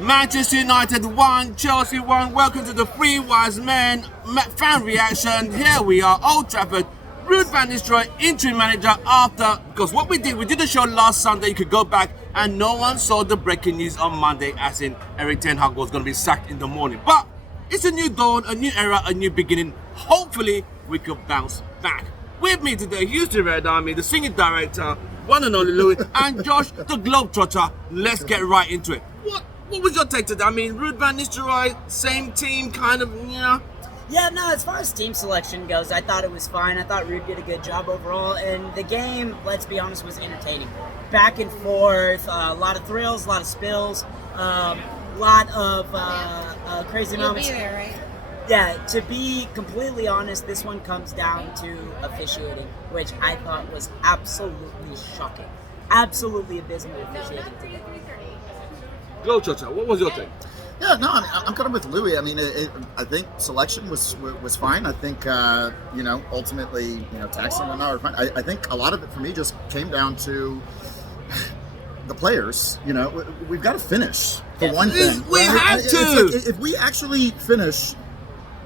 Manchester United 1, Chelsea 1. Welcome to the Three Wise Men fan reaction. Here we are, Old Trafford. Ruud van Nistelrooy, interim manager after, because what we did the show last Sunday. You could go back and no one saw the breaking news on Monday, as in Erik ten Hag was going to be sacked in the morning. But it's a new dawn, a new era, a new beginning. Hopefully we could bounce back. With me today, Houston Red Army, the singing director, one and only Louis, and Josh, the Globetrotter. Let's get right into it. What was your take today? I mean, Ruud van Nistelrooy, same team, kind of, yeah. Yeah, no, as far as team selection goes, I thought it was fine. I thought Ruud did a good job overall, and the game, let's be honest, was entertaining. Back and forth, a lot of thrills, a lot of spills, a lot of crazy moments. You'll be there, right? Yeah, to be completely honest, this one comes down to officiating, which I thought was absolutely shocking. Absolutely abysmal officiating today. Globetrotter, what was your take? Yeah, no, I'm kind of with Louis. I mean, I think selection was fine. I think ultimately, taxing and whatnot were fine. I think a lot of it for me just came down to the players. We've got to finish for one thing. We have to. Like, if we actually finish,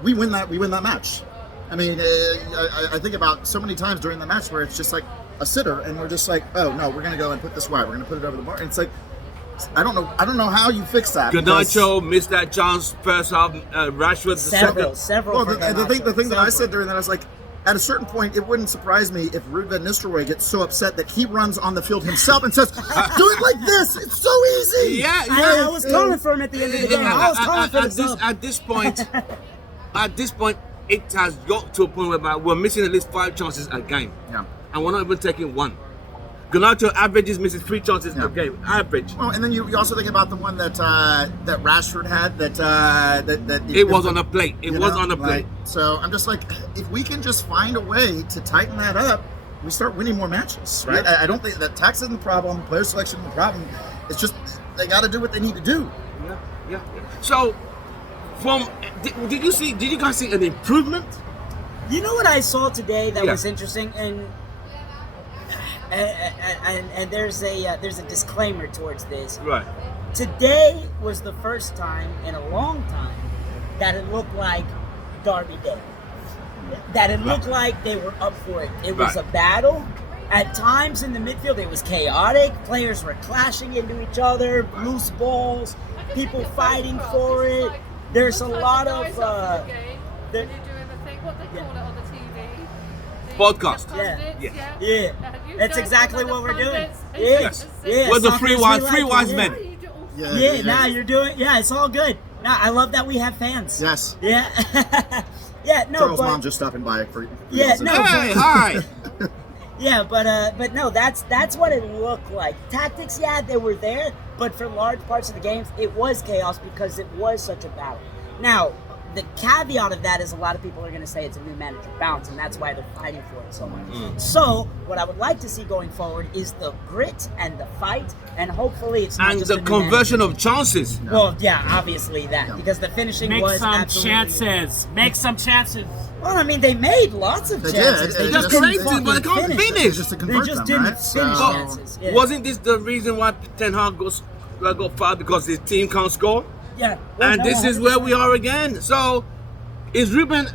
we win that match. I mean, I think about so many times during the match where it's just like a sitter, and we're just like, oh no, we're gonna go and put this wide. We're gonna put it over the bar, and it's like. I don't know how you fix that. Garnacho missed that chance first half. Rashford Several. Well, the thing that I said during that, I was like, at a certain point, it wouldn't surprise me if Ruud van Nistelrooy gets so upset that he runs on the field himself and says, "Do it like this. It's so easy." Yeah. I was calling for him at the end of the game. I was calling for the At this point, it has got to a point where we're missing at least 5 chances a game. Yeah. And we're not even taking one. Garnacho averages missing 3 chances a game. Average. Well, and then you also think about the one that Rashford had that it was on a plate. It was on a plate. So I'm just like, if we can just find a way to tighten that up, we start winning more matches, right? Yeah. I don't think that tax isn't the problem, player selection isn't the problem. It's just they got to do what they need to do. Yeah. So, did you guys see an improvement? You know what I saw today that Yeah. was interesting, and there's a disclaimer towards this. Right. Today was the first time in a long time that it looked like Derby Day. That it looked like they were up for it. It was Right. a battle. At times in the midfield, it was chaotic. Players were clashing into each other, loose balls, people fighting for it. There's a lot of. You're doing the thing. What they call it on the TV. Podcast. Yeah. That's exactly what we're doing. Yes. Yeah. We're the Soccer's three we wise like it, men. Yeah, now you're doing. Yeah, it's all good. Now I love that we have fans. Yes. Yeah. Yeah. No. Charles' but, mom just stopping by for. Yeah, no. Hey, hi. Yeah, but no, that's what it looked like. Tactics, yeah, they were there, but for large parts of the games, it was chaos because it was such a battle. Now, the caveat of that is a lot of people are going to say it's a new manager bounce, and that's why they're fighting for it so much. So, what I would like to see going forward is the grit and the fight, and hopefully it's not And just the a new conversion manager. of chances. Well, yeah, obviously that, because the finishing Make was some absolutely... chances. Make some chances. Well, I mean, they made lots of They chances. did. They They're just didn't creative, fucking but they can't finish. Just to They convert just them, didn't right? finish So- chances. Yeah. Wasn't this the reason why Ten Hag got fired, because his team can't score? Yeah. Well, And no, this is where we are again. So, is Ruben?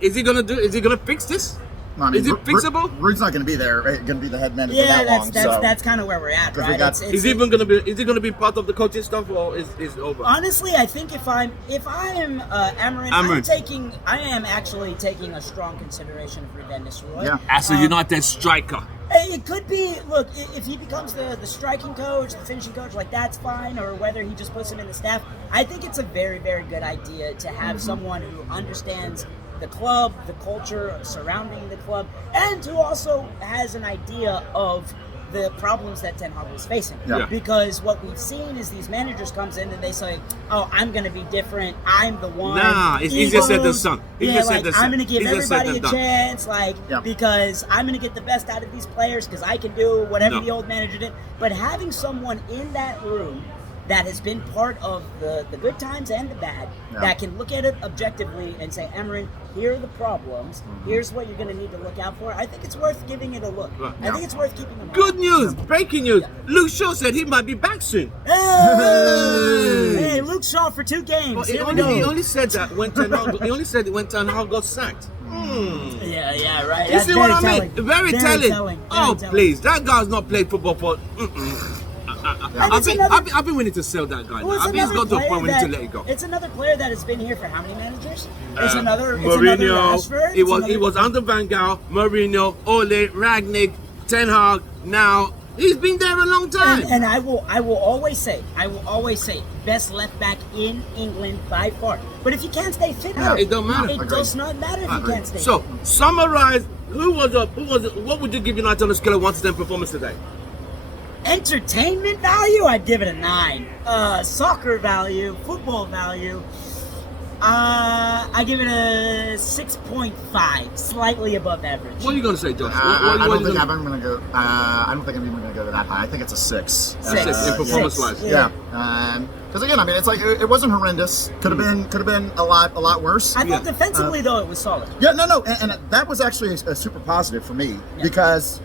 Is he gonna fix this? No, I mean, Is it fixable? Ruud's not going to be there. Right? Going to be the head man for Yeah, that long. that's kind of where we're at, Because we right? got- Is he gonna be part of the coaching stuff, or is it over? Honestly, I think if I am Amarin, I am actually taking a strong consideration of Ruud van Nistelrooy. Yeah. As a United striker. It could be. Look, if he becomes the striking coach, the finishing coach, like that's fine. Or whether he just puts him in the staff, I think it's a very, very good idea to have someone who understands the club, the culture surrounding the club, and who also has an idea of the problems that Ten Hag was facing. Yeah. Because what we've seen is these managers comes in and they say, "Oh, I'm going to be different. I'm the one." Nah, it's easier said than Egos. done. Yeah, Easier said like than I'm done. going to give Easier said everybody a than done. chance, like Yeah. because I'm going to get the best out of these players because I can do whatever No. the old manager did. But having someone in that room that has been part of the good times and the bad, Yeah. that can look at it objectively and say, Amarin, here are the problems. Here's what you're going to need to look out for. I think it's worth giving it a look. Right. I think it's worth keeping an eye Good on. news, breaking news. Luke Shaw said he might be back soon. Hey! Shaw for 2 games. Well, Here we go. he only said that when Ten Hag, he only said it when Ten Hag got sacked. Yeah, right. You That's see what I very mean? telling. Very telling. Oh, telling. please. That guy's not played football for... it's another- I've been willing to sell that guy. Well, now. it's I think he's another got to a player point we need to that- let it go. It's another player that has been here for how many managers? It's another Rashford. It was under Van Gaal, Mourinho, Ole, Ragnick, Ten Hag. Now he's been there a long time. And I will always say, best left back in England by far. But if you can't stay fit, It don't matter. It does not matter if you can't stay So fit. summarize. What would you give United on a scale of 1 to 10 performance today? Entertainment value, I'd give it a 9. Soccer value, football value, I give it a 6.5, slightly above average. What are you going to say, Josh? I don't think I'm going to go. I don't think I'm even going to go that high. I think it's a 6. Six. In performance-wise. Yeah. Because again, I mean, it's like it wasn't horrendous. Could have been a lot worse. I thought defensively, though, it was solid. Yeah, no, and that was actually a super positive for me because,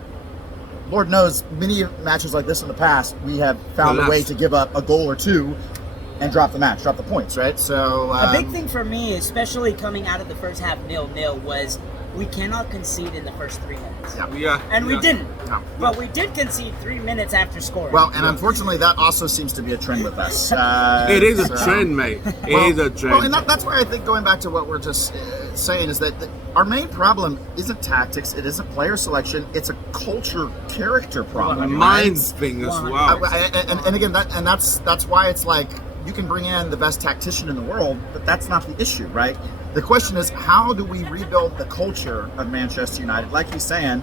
Lord knows, many matches like this in the past, we have found a way to give up a goal or two and drop the points, right? So A big thing for me, especially coming out of the first half 0-0, was we cannot concede in the first 3 minutes. And we didn't. No. But we did concede 3 minutes after scoring. Well, and unfortunately, that also seems to be a trend with us. It is a trend, mate. It is a trend. Well, and that's why I think going back to what we're just saying is that our main problem isn't tactics, it isn't player selection, it's a culture character problem. Mind right? thing as well. And again, that's why it's like you can bring in the best tactician in the world, but that's not the issue, right? The question is, how do we rebuild the culture of Manchester United? Like he's saying,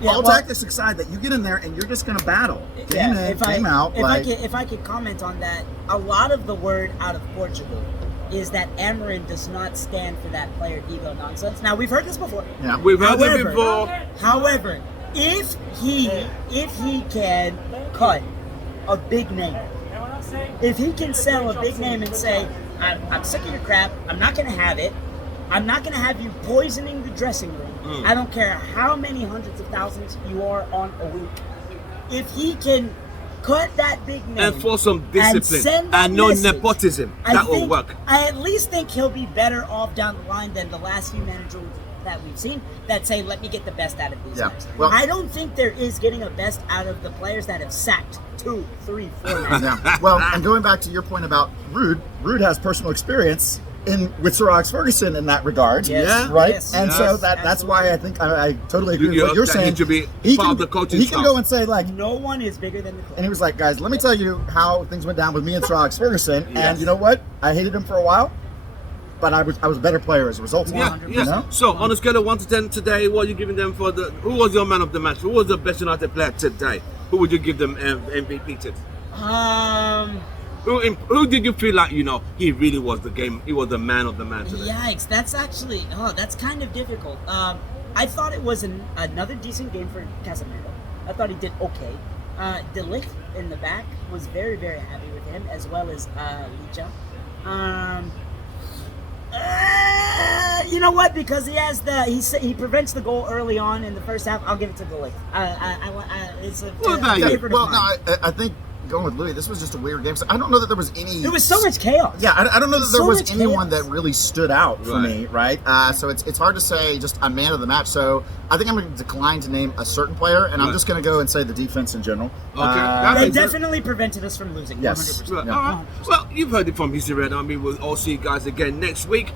tactics aside, that you get in there and you're just going to battle. Game in, game out. If I could comment on that, a lot of the word out of Portugal is that Amarin does not stand for that player ego nonsense. Now, we've heard this before. Yeah. We've heard it before. However, if he can cut a big name, if he can sell a big name and say, I'm sick of your crap, I'm not going to have it, I'm not going to have you poisoning the dressing room, I don't care how many hundreds of thousands you are on a week, if he can cut that big name And for some discipline and no nepotism, that will work. I at least think he'll be better off down the line than the last few managers that we've seen that say, let me get the best out of these guys. Well, I don't think there is getting a best out of the players that have sacked 2, 3, 4 managers. Yeah. Well, and going back to your point about Ruud has personal experience with Sir Alex Ferguson in that regard, right? Yes, and so that's why I think I totally agree with what you're saying. He can go and say, like, no one is bigger than the club. and he was like, guys, let me tell you how things went down with me and Sir Alex Ferguson, and you know what? I hated him for a while, but I was a better player as a result of it. Yeah. You know? So on a scale of 1 to 10 today, what are you giving them for who was your man of the match? Who was the best United player today? Who would you give them MVP to? Who did you feel like, he really was he was the man of the match today? Yikes, that's actually, that's kind of difficult. I thought it was another decent game for Casemiro. I thought he did okay. De Ligt in the back was very, very happy with him, as well as Licha. You know what? Because he has he prevents the goal early on in the first half. I'll give it to De Ligt. It's a favorite of mine. I think going with Louis, this was just a weird game. So I don't know that there was any. There was so much chaos. Yeah, I don't know that there was much anyone chaos. that really stood out for me, right? So it's hard to say just a man of the match. So I think I'm going to decline to name a certain player, and I'm just going to go and say the defense in general. Okay. They definitely prevented us from losing. Yes. 100%. All right. Well, you've heard it from Easy Red Army. We'll all see you guys again next week.